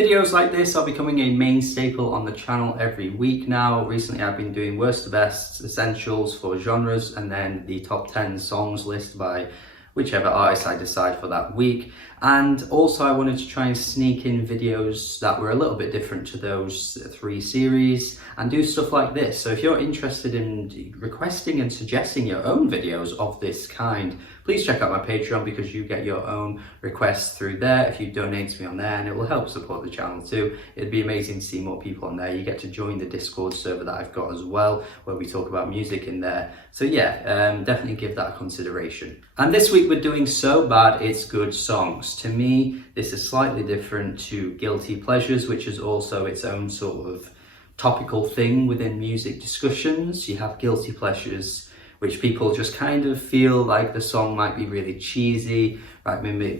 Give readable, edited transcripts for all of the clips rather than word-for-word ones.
Videos like this are becoming a main staple on the channel every week now. Recently I've been doing worst to best essentials for genres and then the top 10 songs list by whichever artist I decide for that week. And also I wanted to try and sneak in videos that were a little bit different to those three series and do stuff like this. So if you're interested in requesting and suggesting your own videos of this kind, please check out my Patreon because you get your own requests through there if you donate to me on there, and it will help support the channel too. It'd be amazing to see more people on there. You get to join the Discord server that I've got as well, where we talk about music in there. So yeah, definitely give that a consideration. And this week we're doing So Bad It's Good songs. To me, this is slightly different to Guilty Pleasures, which is also its own sort of topical thing within music discussions. You have Guilty Pleasures, which people just kind of feel like the song might be really cheesy, might be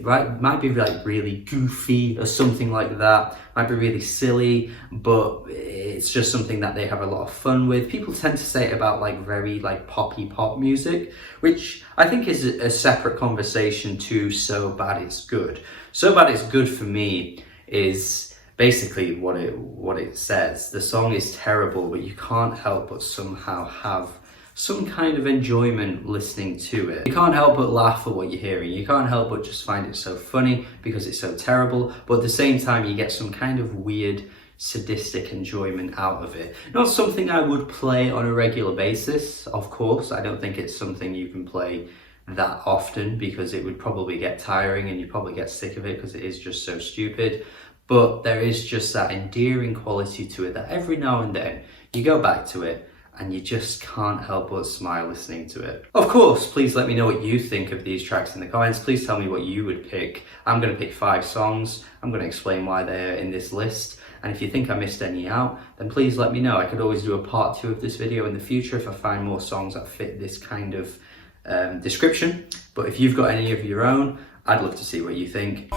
like really goofy or something like that, might be really silly, but it's just something that they have a lot of fun with. People tend to say it about like very like poppy pop music, which I think is a separate conversation to So Bad It's Good. So Bad It's Good for me is basically what it says. The song is terrible, but you can't help but somehow have some kind of enjoyment listening to it. You can't help but laugh at what you're hearing. You can't help but just find it so funny because it's so terrible, but at the same time you get some kind of weird sadistic enjoyment out of it. Not something I would play on a regular basis, of course. I don't think it's something you can play that often because it would probably get tiring and you'd probably get sick of it because it is just so stupid. But there is just that endearing quality to it that every now and then you go back to it and you just can't help but smile listening to it. Of course, please let me know what you think of these tracks in the comments. Please tell me what you would pick. I'm going to pick 5 songs. I'm going to explain why they're in this list. And if you think I missed any out, then please let me know. I could always do a part 2 of this video in the future if I find more songs that fit this kind of description. But if you've got any of your own, I'd love to see what you think.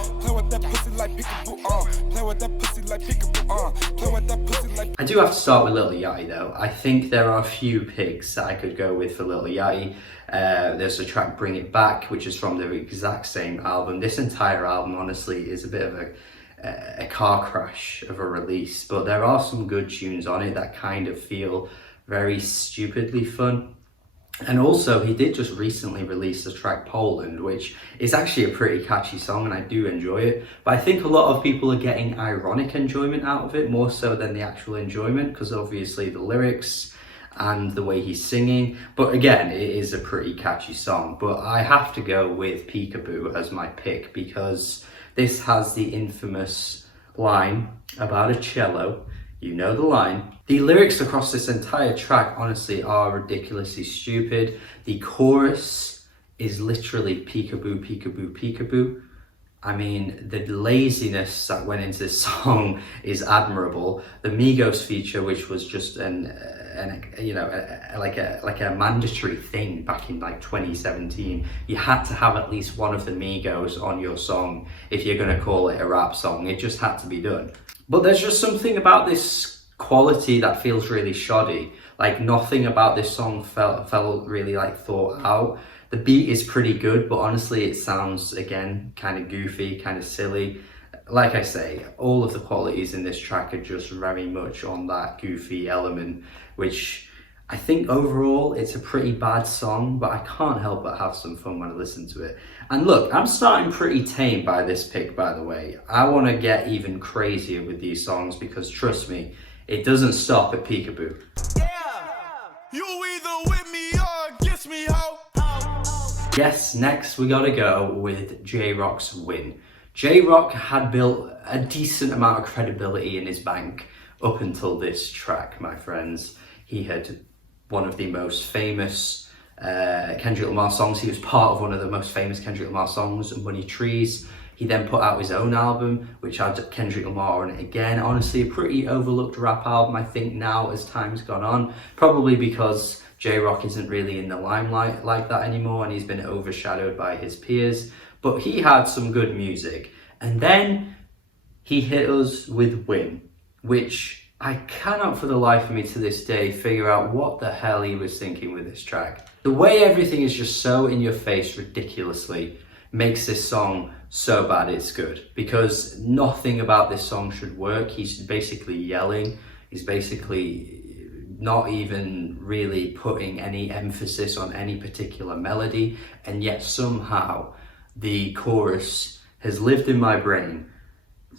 I do have to start with Lil Yachty though. I think there are a few picks that I could go with for Lil Yachty. There's the track Bring It Back, which is from the exact same album. This entire album honestly is a bit of a car crash of a release, but there are some good tunes on it that kind of feel very stupidly fun. And also, he did just recently release the track Poland, which is actually a pretty catchy song and I do enjoy it. But I think a lot of people are getting ironic enjoyment out of it, more so than the actual enjoyment, because obviously the lyrics and the way he's singing. But again, it is a pretty catchy song. But I have to go with Peekaboo as my pick because this has the infamous line about a cello. You know the line. The lyrics across this entire track honestly are ridiculously stupid. The chorus is literally peekaboo, peekaboo, peekaboo. I mean, the laziness that went into this song is admirable. The Migos feature, which was just like a mandatory thing back in like 2017. You had to have at least one of the Migos on your song if you're gonna call it a rap song. It just had to be done. But there's just something about this quality that feels really shoddy. Like nothing about this song felt really like thought out. The beat is pretty good, but honestly it sounds again kind of goofy, kind of silly. Like I say, all of the qualities in this track are just very much on that goofy element, which I think overall it's a pretty bad song, but I can't help but have some fun when I listen to it. And look, I'm starting pretty tame by this pick, by the way. I want to get even crazier with these songs because trust me, it doesn't stop at Peekaboo. Yeah. You either with me or against me, ho. Yes, next we gotta go with J-Rock's Win. J-Rock had built a decent amount of credibility in his bank up until this track, my friends. He had one of the most famous Kendrick Lamar songs. He was part of one of the most famous Kendrick Lamar songs, Money Trees. He then put out his own album, which had Kendrick Lamar on it again. Honestly, a pretty overlooked rap album, I think, now as time's gone on. Probably because J-Rock isn't really in the limelight like that anymore and he's been overshadowed by his peers. But he had some good music. And then he hit us with Win, which I cannot for the life of me to this day figure out what the hell he was thinking with this track. The way everything is just so in your face ridiculously makes this song so bad it's good, because nothing about this song should work. He's basically yelling, he's basically not even really putting any emphasis on any particular melody, and yet somehow the chorus has lived in my brain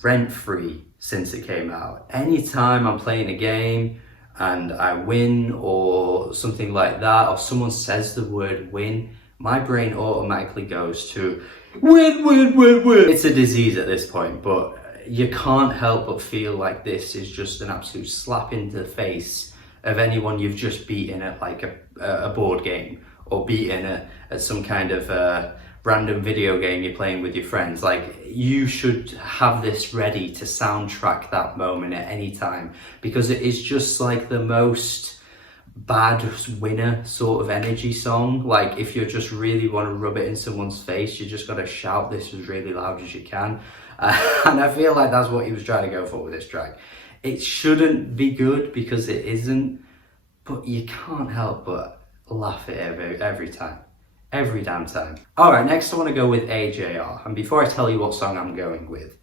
rent-free since it came out. Anytime I'm playing a game and I win or something like that, or someone says the word win, my brain automatically goes to win, win, win, win. It's a disease at this point, but you can't help but feel like this is just an absolute slap into the face of anyone you've just beaten at like a board game, or beaten at some kind of random video game you're playing with your friends. Like, you should have this ready to soundtrack that moment at any time, because it is just like the most bad winner sort of energy song. Like, if you just really want to rub it in someone's face, you just got to shout this as really loud as you can. And I feel like that's what he was trying to go for with this track. It shouldn't be good because it isn't, but you can't help but laugh at it every time. Every damn time. Alright, next I want to go with AJR. And before I tell you what song I'm going with,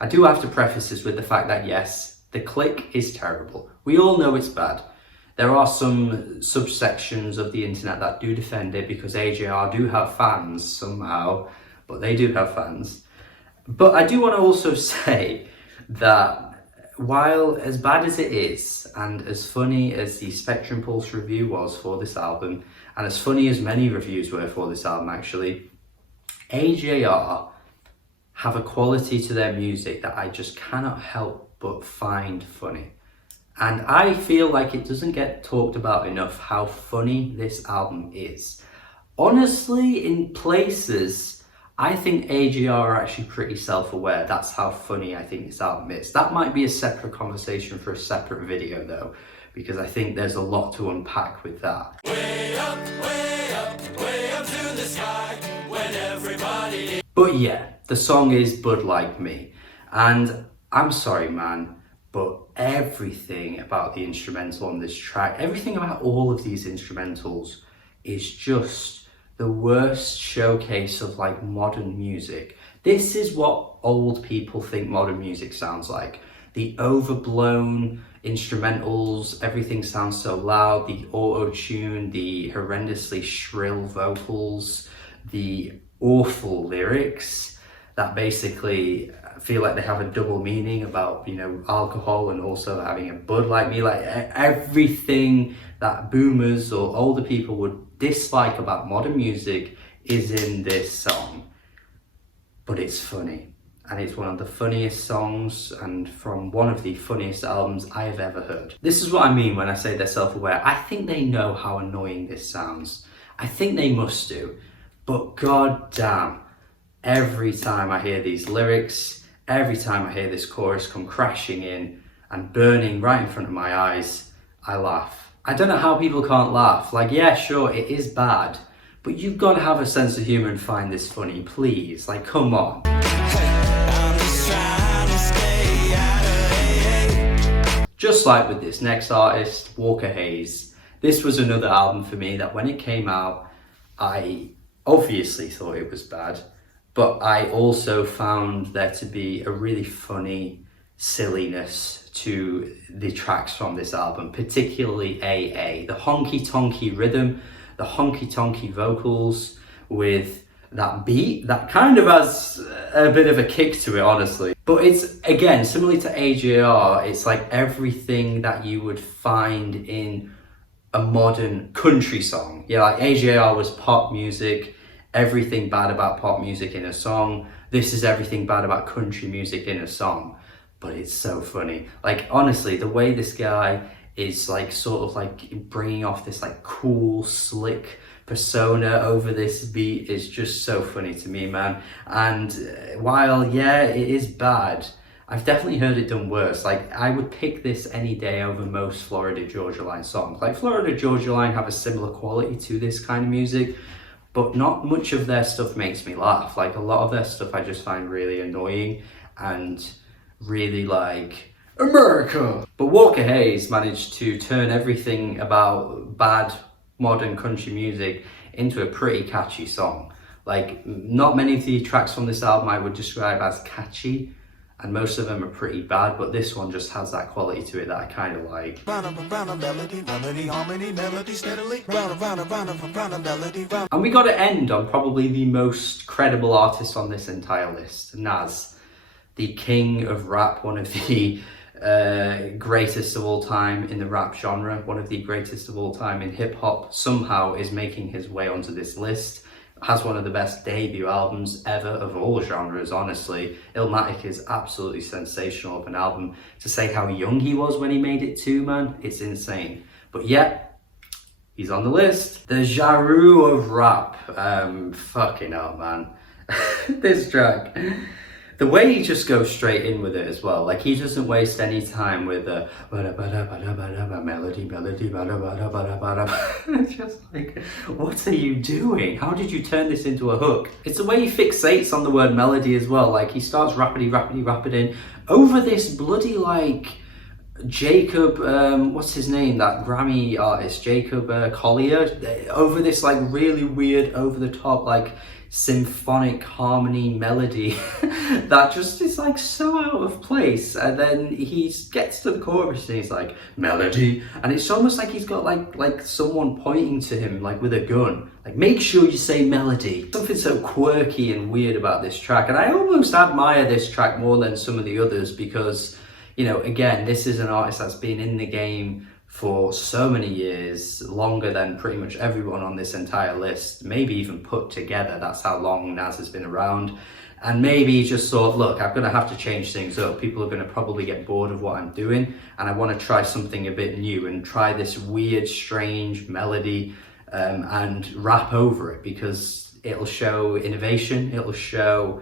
I do have to preface this with the fact that yes, the click is terrible. We all know it's bad. There are some subsections of the internet that do defend it because AJR do have fans somehow, but they do have fans. But I do want to also say that while as bad as it is, and as funny as the Spectrum Pulse review was for this album, and as funny as many reviews were for this album actually, AJR have a quality to their music that I just cannot help but find funny. And I feel like it doesn't get talked about enough how funny this album is. Honestly, in places, I think AJR are actually pretty self-aware. That's how funny I think this album is. That might be a separate conversation for a separate video though, because I think there's a lot to unpack with that. Way up, way up, way up to the sky, when everybody... But yeah, the song is Bud Like Me. And I'm sorry, man, but everything about the instrumental on this track, everything about all of these instrumentals is just the worst showcase of like modern music. This is what old people think modern music sounds like. The overblown instrumentals, everything sounds so loud, the auto-tune, the horrendously shrill vocals, the awful lyrics that basically feel like they have a double meaning about, you know, alcohol and also having a Bud Like Me. Like everything that boomers or older people would dislike about modern music is in this song. But it's funny, and it's one of the funniest songs and from one of the funniest albums I have ever heard. This is what I mean when I say they're self-aware. I think they know how annoying this sounds. I think they must do, but god damn, every time I hear these lyrics, every time I hear this chorus come crashing in and burning right in front of my eyes, I laugh. I don't know how people can't laugh. Like, yeah, sure, it is bad, but you've got to have a sense of humor and find this funny, please. Like, come on. Just like with this next artist, Walker Hayes, this was another album for me that when it came out, I obviously thought it was bad, but I also found there to be a really funny silliness to the tracks from this album, particularly AA. The honky-tonky rhythm, the honky-tonky vocals with that beat that kind of has a bit of a kick to it, honestly. But it's, again, similar to AJR, it's like everything that you would find in a modern country song. Yeah, like AJR was pop music, everything bad about pop music in a song. This is everything bad about country music in a song. But it's so funny. Like, honestly, the way this guy is like sort of like bringing off this like cool, slick persona over this beat is just so funny to me, man. And while, yeah, it is bad, I've definitely heard it done worse. Like, I would pick this any day over most Florida Georgia Line songs. Like, Florida Georgia Line have a similar quality to this kind of music, but not much of their stuff makes me laugh. Like, a lot of their stuff I just find really annoying and really like America. But Walker Hayes managed to turn everything about bad modern country music into a pretty catchy song. Like, not many of the tracks from this album I would describe as catchy, and most of them are pretty bad, but this one just has that quality to it that I kind of like. And we got to end on probably the most credible artist on this entire list, Nas, the king of rap, one of the greatest of all time in the rap genre, one of the greatest of all time in hip hop, somehow is making his way onto this list. Has one of the best debut albums ever of all genres, honestly. Illmatic is absolutely sensational of an album. To say how young he was when he made it too, man, it's insane. But yeah, he's on the list. The Jarreau of Rap. Fucking hell, man. This track. The way he just goes straight in with it as well, like he doesn't waste any time with a melody, just like, what are you doing? How did you turn this into a hook? It's the way he fixates on the word melody as well, like he starts rapping over this bloody like Jacob, what's his name, that Grammy artist, Jacob Collier, over this like really weird, over the top, like symphonic harmony melody that just is like so out of place. And then he gets to the chorus and he's like, melody, and it's almost like he's got like someone pointing to him like with a gun, like, make sure you say melody. Something so quirky and weird about this track, and I almost admire this track more than some of the others because, you know, again, this is an artist that's been in the game for so many years, longer than pretty much everyone on this entire list, maybe even put together. That's how long Nas has been around. And maybe he just thought, look, I'm going to have to change things up. People are going to probably get bored of what I'm doing, and I want to try something a bit new and try this weird, strange melody and rap over it, because it'll show innovation, it'll show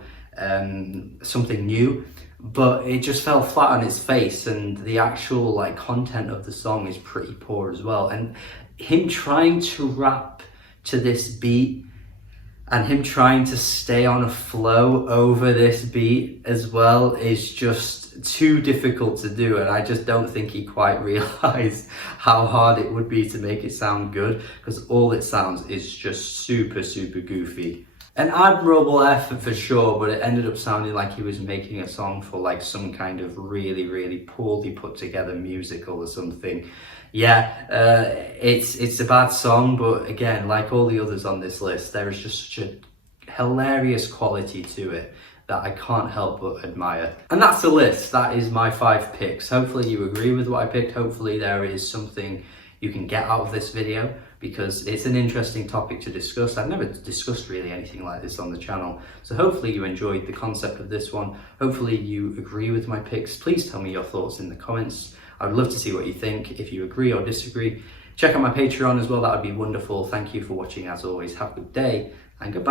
something new. But it just fell flat on its face, and the actual like content of the song is pretty poor as well. And him trying to rap to this beat and him trying to stay on a flow over this beat as well is just too difficult to do, and I just don't think he quite realized how hard it would be to make it sound good, because all it sounds is just super goofy. An admirable effort for sure, but it ended up sounding like he was making a song for like some kind of really poorly put together musical or something. Yeah, it's a bad song, but again, like all the others on this list, there is just such a hilarious quality to it that I can't help but admire. And that's the list. That is my 5 picks. Hopefully you agree with what I picked. Hopefully there is something you can get out of this video, because it's an interesting topic to discuss. I've never discussed really anything like this on the channel. So hopefully you enjoyed the concept of this one. Hopefully you agree with my picks. Please tell me your thoughts in the comments. I would love to see what you think, if you agree or disagree. Check out my Patreon as well, that would be wonderful. Thank you for watching as always. Have a good day and goodbye.